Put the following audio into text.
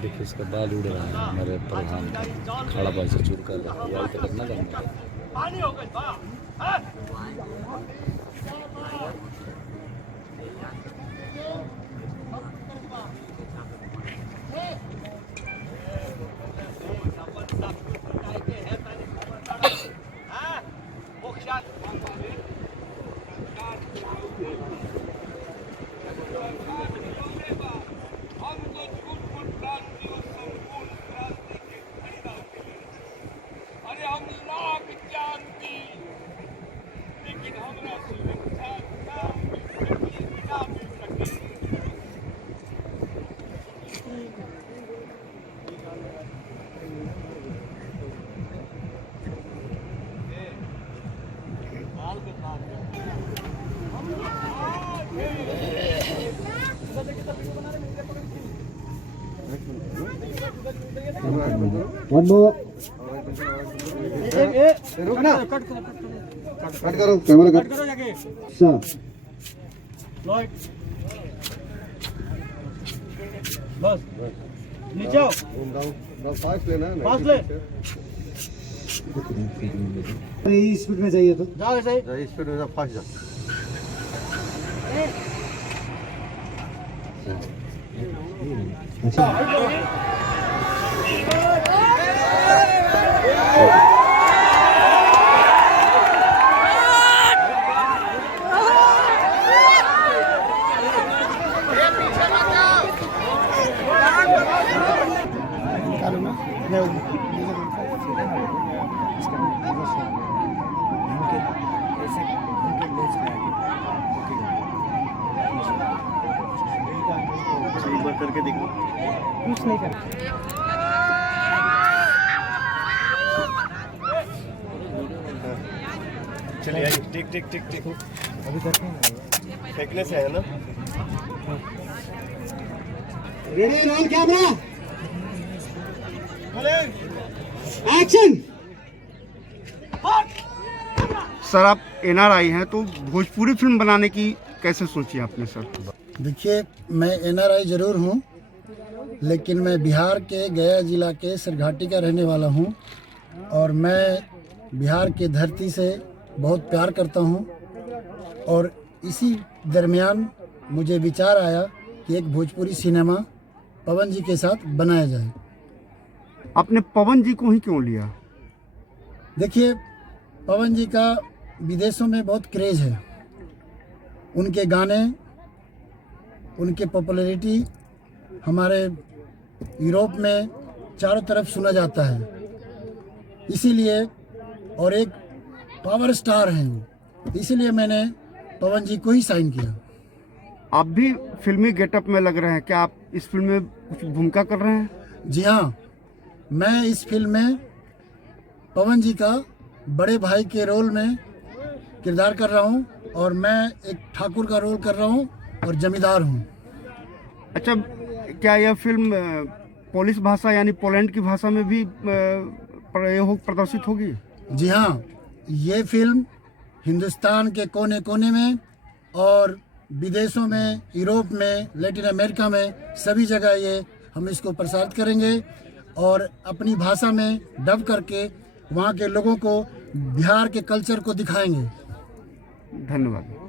देखिए इसका बाल उड़ रहा है। हमारे प्रधान खड़ा बाल से चूर कर रहा है। तो करना वन मोर कट करो कैमरा कट करो जाके बस नीचे आओ फास्ट लेना है फास्ट ले स्पीड में चाहिए तो जाओ ऐसे ही स्पीड में फास्ट जा अच्छा करके देखो कुछ नहीं कर चलिए टिक टिक टिक टिक अभी करते हैं फेंकने से है ना ready roll camera action. Sir आप एनआरआई हैं तो भोजपुरी फिल्म बनाने की कैसे सोची आपने सर? देखिए मैं एनआरआई ज़रूर हूँ, लेकिन मैं बिहार के गया जिला के सरघाटी का रहने वाला हूँ और मैं बिहार के धरती से बहुत प्यार करता हूँ। और इसी दरमियान मुझे विचार आया कि एक भोजपुरी सिनेमा पवन जी के साथ बनाया जाए। आपने पवन जी को ही क्यों लिया? देखिए पवन जी का विदेशों में बहुत क्रेज़ है, उनके गाने, उनके पॉपुलैरिटी हमारे यूरोप में चारों तरफ सुना जाता है, इसीलिए और एक पावर स्टार हैं वो, इसीलिए मैंने पवन जी को ही साइन किया। आप भी फिल्मी गेटअप में लग रहे हैं, क्या आप इस फिल्म में कुछ भूमिका कर रहे हैं? जी हाँ, मैं इस फिल्म में पवन जी का बड़े भाई के रोल में किरदार कर रहा हूँ और मैं एक ठाकुर का रोल कर रहा हूँ और जमींदार हूँ। अच्छा, क्या यह फिल्म पोलिश भाषा यानी पोलैंड की भाषा में भी प्रदर्शित होगी? जी हाँ, ये फिल्म हिंदुस्तान के कोने कोने में और विदेशों में, यूरोप में, लैटिन अमेरिका में, सभी जगह ये हम इसको प्रसारित करेंगे और अपनी भाषा में डब करके वहाँ के लोगों को बिहार के कल्चर को दिखाएंगे। धन्यवाद।